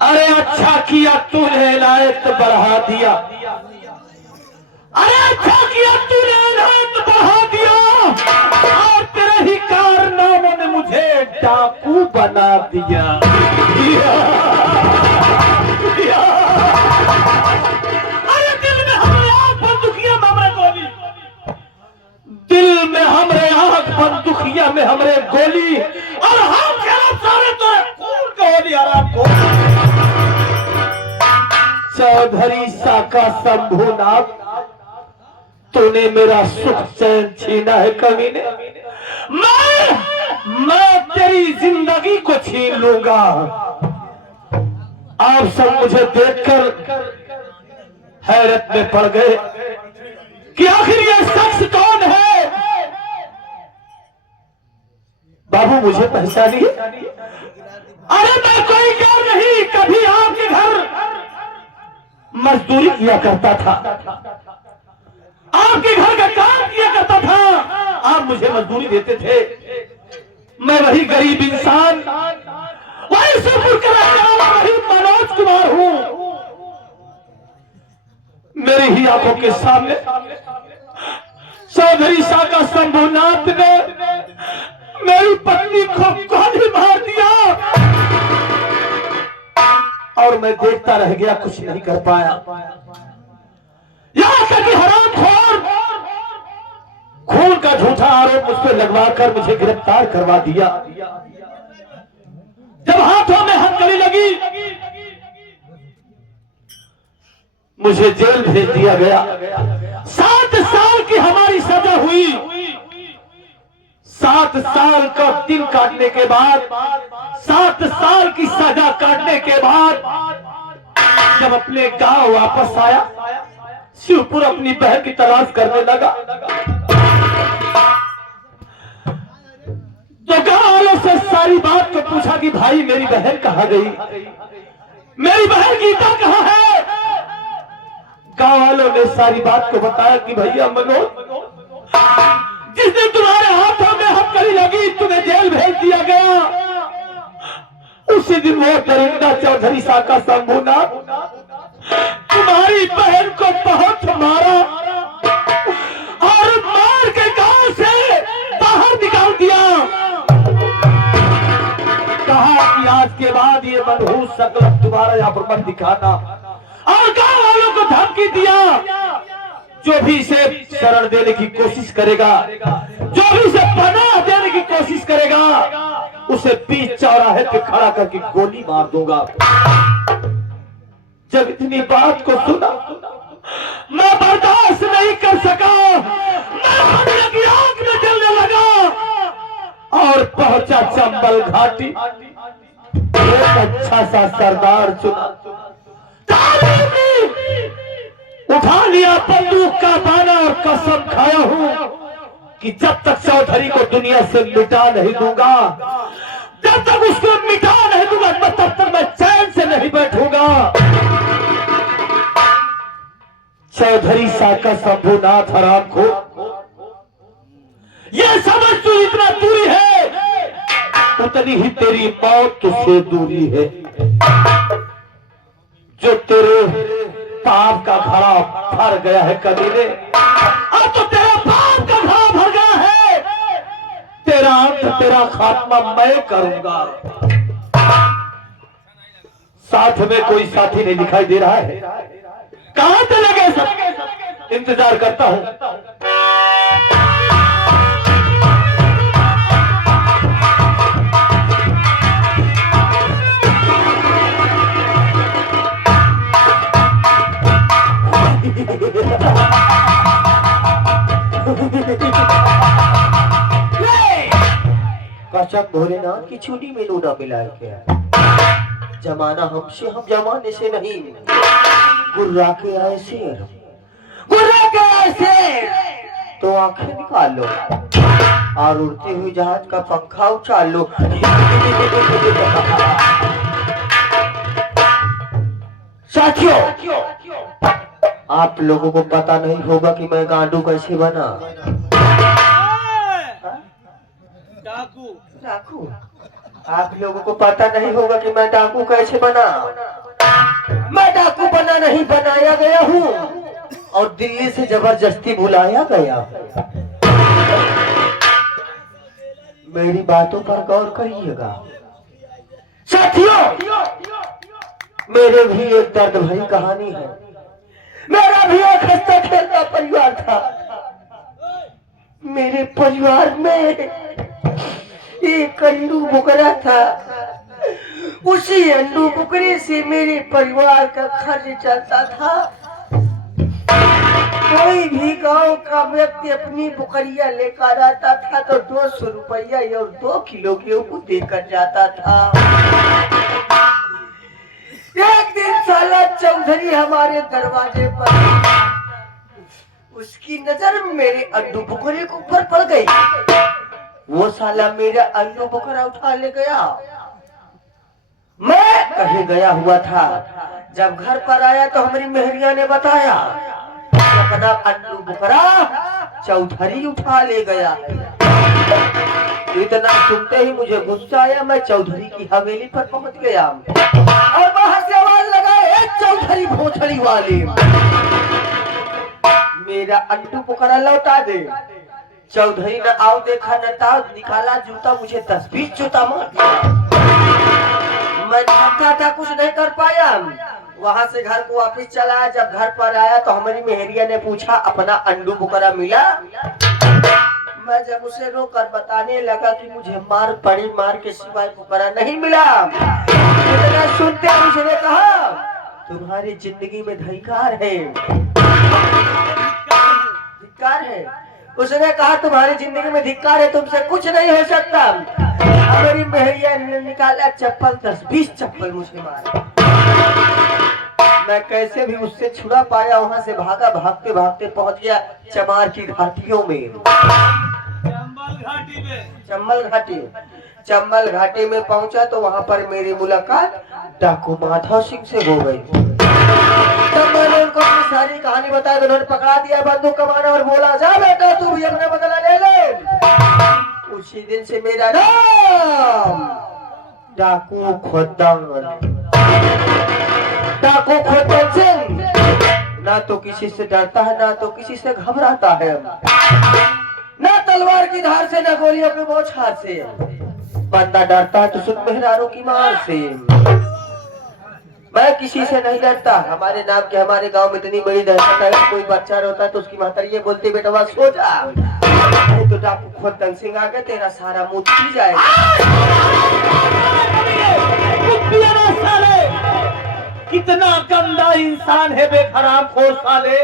अरे अच्छा किया तूने इनायत बढ़ा दिया। अरे अच्छा किया तूने इनायत बढ़ा दिया और तेरे ही कारनामों ने मुझे डाकू बना दिया। अरे दिल में हमरे आँख बंदुकिया में हमरे गोली, दिल में हमरे आँख बंदुकिया में हमरे गोली और हम खेला सारे तो खून का होली आराम को। चौधरी साका शंभुनाथ, तूने मेरा सुख चैन छीना है कमीने। मैं तेरी जिंदगी को छीन लूंगा। आप सब मुझे देखकर हैरत में पड़ गए कि आखिर ये शख्स कौन है। बाबू मुझे पहचानिए। अरे मैं कोई गैर नहीं, कभी आपके घर मजदूरी किया करता था, आपके घर का काम किया करता था, आप मुझे मजदूरी देते थे। मैं वही गरीब इंसान, वही वही मनोज कुमार हूँ। मेरी ही आंखों के सामने चौधरी साका शंभुनाथ ने मेरी पत्नी को गोली मार दिया और मैं देखता रह गया, कुछ नहीं कर पाया। यहाँ तक कि हरामखोर खून का झूठा आरोप मुझ पर लगवाकर मुझे गिरफ्तार करवा दिया। जब हाथों में हथकड़ी लगी, मुझे जेल भेज दिया गया। 7 साल की हमारी सजा हुई। 7 साल का दिन काटने के बाद 7 साल की सजा काटने के बाद जब अपने गांव वापस आया, शिवपुर अपनी बहन की तलाश करने लगा। तो गांव वालों से सारी बात को पूछा कि भाई मेरी बहन कहाँ गई, मेरी बहन गीता कहाँ है। गांव वालों ने सारी बात को बताया कि भैया मनोज, जिस दिन तुम्हारे हाथों में हथकड़ी लगी, तुम्हें जेल भेज दिया गया, उसी दिन वो दरिंदा चौधरी साका शंभूनाथ तुम्हारी बहन को बहुत मारा और मार के गांव से बाहर निकाल दिया। कहा कि आज के बाद ये मनहूस शक्ल दोबारा यहाँ पर मत दिखाना, और गांव वालों को धमकी दिया जो भी इसे शरण देने की कोशिश करेगा, जो भी इसे पनाह देने की कोशिश करेगा, उसे बीच चौराहे पे खड़ा करके गोली मार दूंगा। जब इतनी बात को सुना मैं बर्दाश्त नहीं कर सका, मैं हमले की आग में जलने लगा और पहुंचा चंबल घाटी। एक अच्छा सा सरदार चुना, उठा लिया बंदूक का बाना और कसम खाया हूं कि जब तक चौधरी को दुनिया से मिटा नहीं दूंगा, जब तक उसको मिटा नहीं दूंगा, तब तक मैं चैन से नहीं बैठूंगा। चौधरी साका शंभूनाथ हराम को ये समझ तू इतना दूरी है, उतनी ही तेरी मौत तुझसे दूरी है। जो तेरे पाप का घड़ा भर गया है कमीने, अब तो तेरा पाप का घड़ा भर गया है, तेरा अंत, तेरा खात्मा मैं करूंगा। साथ में कोई साथी नहीं दिखाई दे रहा है, कहां चले गए सब? इंतजार करता हूं। कसम भोलेनाथ की चूड़ी में लूना मिला क्या? जमाना हमसे, हम जमाने से नहीं। गुर्रा के आए शेर, गुर्रा के आए शेर, तो आंखें निकाल लो और उड़ती हुई जहाज का पंखा उछाल लो। साथियों, आप लोगों को पता नहीं होगा कि मैं गांडू कैसे बना। डाकू, आप लोगों को पता नहीं होगा कि मैं डाकू कैसे बना। मैं डाकू बना नहीं, बनाया गया हूँ और दिल्ली से जबरदस्ती बुलाया गया। मेरी बातों पर गौर करिएगा साथियों। मेरे भी एक दर्द भरी कहानी है। मेरा भी एक हंसता खेलता परिवार था। मेरे परिवार में एक अंडू बुकरा था। उसी अंडू बुकरे से मेरे परिवार का खर्च चलता था। कोई भी गांव का व्यक्ति अपनी बुकरिया लेकर आता था तो 200 रुपया और 2 किलो गेहूं देकर जाता था। एक दिन साला चौधरी हमारे दरवाजे पर, उसकी नजर मेरे अंडू बुकरे के ऊपर पड़ गई। वो साला मेरा अंडू बुकरा उठा ले गया। मैं कहीं गया हुआ था। जब घर पर आया तो हमारी मेहरिया ने बताया अपना अंडू बुकरा चौधरी उठा ले गया। इतना सुनते ही मुझे गुस्सा आया। मैं चौधरी की हवेली पर पहुंच गया और बाहर से आवाज लगाए, चौधरी भोसड़ी वाले, मेरा अंडू बुकरा लौटा दे। चौधरी ने आओ देखा न था, निकाला जूता, मुझे 10-20 जूता मार दिया। मैं थका था, कुछ नहीं कर पाया। वहां से घर को वापिस चला। जब घर पर आया तो हमारी मेहरिया ने पूछा अपना अंडू बुकरा मिला। मैं जब उसे रोकर बताने लगा कि मुझे मार पड़ी, मार के सिवाय बुकरा नहीं मिला। इतना सुनते उसने कहा तुम्हारी जिंदगी में धिक्कार है, धिक्कार है। उसने कहा तुम्हारी जिंदगी में धिक्कार है, तुमसे कुछ नहीं हो सकता। मेरी मेहरिया ने निकाला चप्पल, 10-20 चप्पल मुझे मारा। मैं कैसे भी उससे छुड़ा पाया, वहां से भागा, भागते भागते पहुंच गया चमार की घाटियों में। चंबल घाटी में पहुंचा तो वहां पर मेरी मुलाकात डाकू माधव सिंह से हो गई। तब मैंने उनको अपनी सारी कहानी बताई। उन्होंने पकड़ा दिया बंदूक कमाना और बोला, जा बेटा तू भी अपना बदला ले ले। उसी दिन से मेरा नाम डाकू खोदन सिंह। ना तो किसी से डरता है, ना तो किसी से घबराता है, ना तलवार की धार से, ना गोलियों की बौछार से। बंदा डरता है तो सुन मेहरारों की मार से। मैं किसी से नहीं डरता। हमारे नाम के हमारे गांव में इतनी बड़ी दहशत है, कोई बच्चा रोता है तो उसकी महतारी ये बोलती, बेटा बस सो जा, तो डाकू खोदन सिंह आ गया, तेरा सारा मुंह पी जाएगा। कितना गंदा इंसान है बेहराम खोर साले।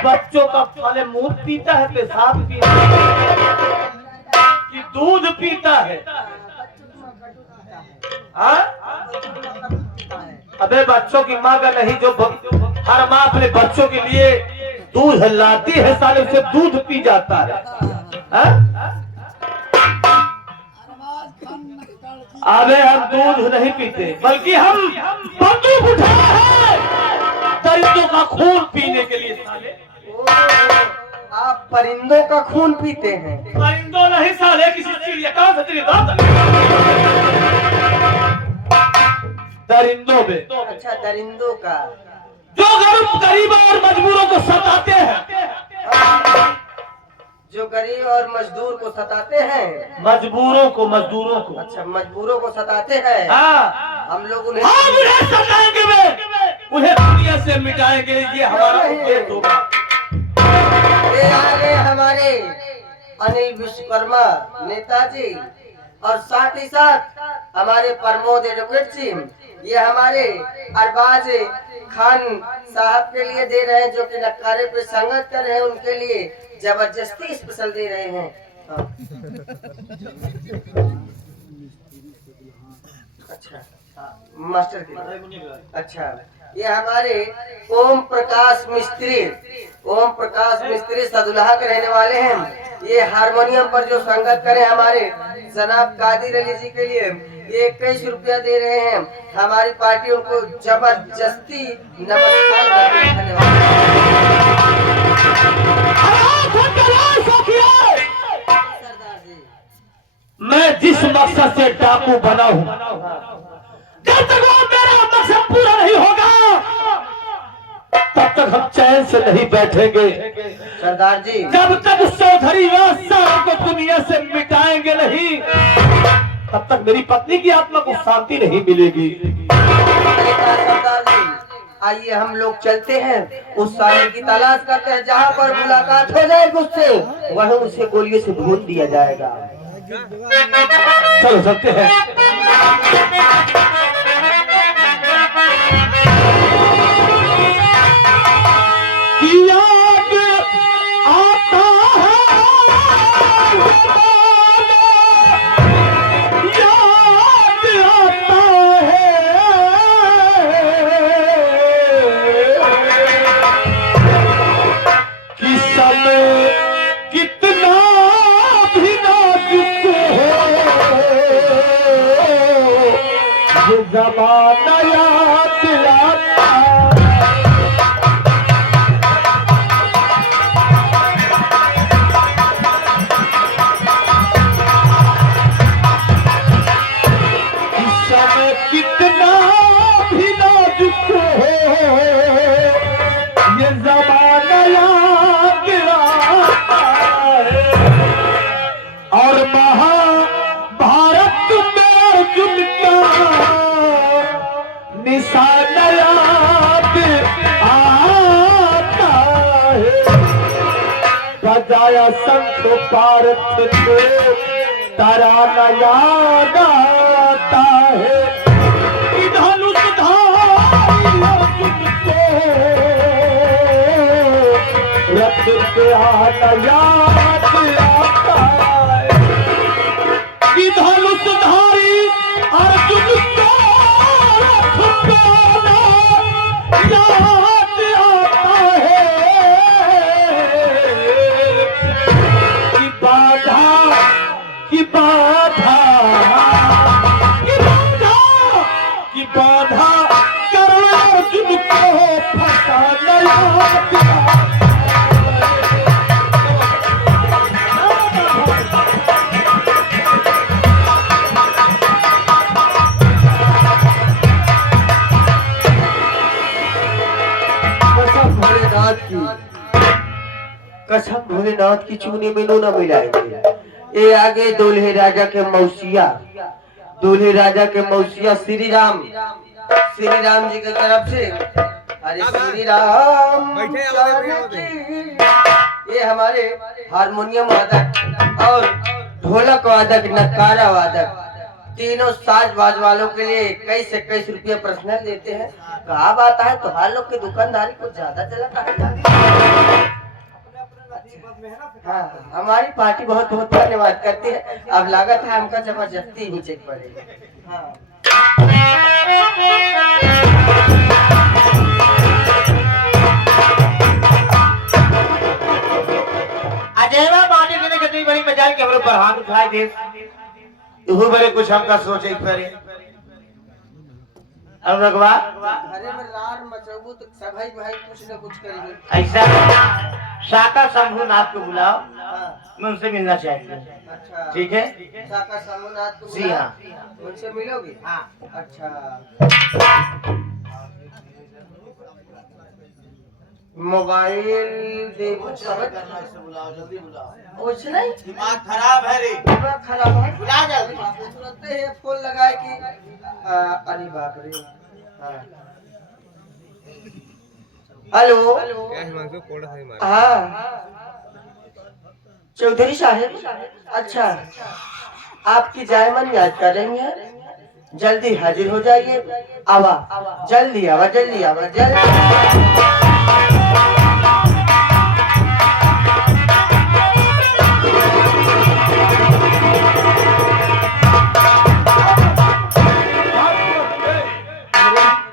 बच्चों का साले मुंह पीता है, पेशाब पीता है कि दूध पीता है? अबे बच्चों की माँ का नहीं, जो हर माँ अपने बच्चों के लिए दूध लाती है साले, उसे दूध पी जाता है। अबे हम दूध नहीं पीते, बल्कि हम बंदूक उठाए हैं दरिंदों का खून पीने के लिए साले। आप परिंदों का खून पीते हैं? परिंदों नहीं साले, किसी चिड़िया का दरिंदों में। अच्छा, दरिंदों का, जो गरीब और मजबूरों को सताते हैं। जो गरीब और मजदूर को सताते हैं। मजदूरों को। अच्छा, मजबूरों को सताते हैं। हाँ, हम लोग उन्हें सताएंगे, उन्हें दुनिया से मिटाएंगे, ये हमारा उद्देश्य होगा। ये आगे हमारे अनिल विश्वकर्मा नेताजी और साथ ही साथ हमारे प्रमोद एडवोकेट जी, ये हमारे अरबाज खान साहब के लिए दे रहे हैं, जो कि नक्कारे पे संगत कर रहे हैं, उनके लिए जबरदस्ती स्पेशल दे रहे हैं। अच्छा, मास्टर के लिए। अच्छा, ये हमारे ओम प्रकाश मिस्त्री सदुल्हा के रहने वाले हैं। ये हारमोनियम पर जो संगत करें हमारे जनाब कादिर अली जी के लिए ये 21 रुपया दे रहे हैं। हमारी पार्टी उनको जबरदस्ती नमस्कार करते हैं। मैं जिस मकसद से डाकू बना हूँ, जब तक वो मेरा मकसद पूरा नहीं होगा तब तक हम चैन से नहीं बैठेंगे। सरदार जी, जब तक चौधरी साहब को दुनिया से मिटाएंगे नहीं, तब तक मेरी पत्नी की आत्मा को शांति नहीं मिलेगी। सरदार जी, आइए हम लोग चलते हैं, उस साहिल की तलाश करते हैं, जहाँ पर मुलाकात हो जाएगी उससे, वहीं उसे गोलियों से भून दिया जाएगा। चलो चलते हैं। याद आता है, याद आता है कि समय कितना भी नाजुक हो, ये ज़माना याद आता है। कितना भी नाजुक हो, ये ज़माना याद आता है। और महाभारत में अर्जुन का निशान याद आता है। बजाया शंख पार्थ को तराना याद आता है। रथ पे फसाना याद आता है कि धनुषधारी अर्जुन का रथ याद आता है कि बाधा कि बाधा कि बाधा कर्ण अर्जुन को फसाना याद आता है। कसम भोलेनाथ की चूने में नूना मिलाएंगे। ये आगे दूल्हे राजा के मौसिया, दूल्हे राजा के मौसिया श्री राम जी की तरफ से अरे श्री राम ये हमारे हारमोनियम वादक और ढोलक वादक नगारा वादक तीनों साज बाज वालों के लिए 21 से 21 रुपये पर्सनल देते हैं। कहा बात है तो हाल लोग की दुकानदारी कुछ ज्यादा चलाता है। हाँ, हमारी पार्टी बहुत बहुत धन्यवाद करती है। अब लागत है हमका जबरदस्ती ही चेक पड़ेगी। हाँ। अजयवा पार्टी के कितनी बड़ी मजाल के हमरे पर हाथ उठाए दे तू बड़े कुछ हमका सोचे परे अब रगवा अरे मैं लार मचबू तो सभाई भाई कुछ न कुछ करेंगे। ऐसा शाका शंभुनाथ को बुलाओ, हाँ। मैं उनसे मिलना चाहिए। अच्छा ठीक है शाका शंभुनाथ को जी हाँ। उनसे मिलोगे? हाँ। अच्छा मोबाइल देखो बुलाओ जल्दी बुलाओ, कुछ नहीं दिमाग खराब है रे। दिमाग खराब है। बुला जल्दी। तुरंत ही फोन लगाए कि अरे बाप रे। हाँ। हेलो हाँ चौधरी साहब, अच्छा आपकी जायमन याद कर रही है, जल्दी हाजिर हो जाइए। आवा जल्दी आवा जल्दी आवा जल्दी।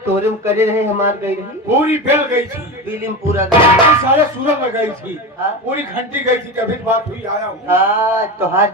तोरम करे रहे हमार गई रही पूरी फेल गई थी, फिल्म पूरा गई। सारे सूरत में गई थी, हाँ? पूरी घंटी गई थी, कभी बात हुई आया हूँ। हाँ तो हाथ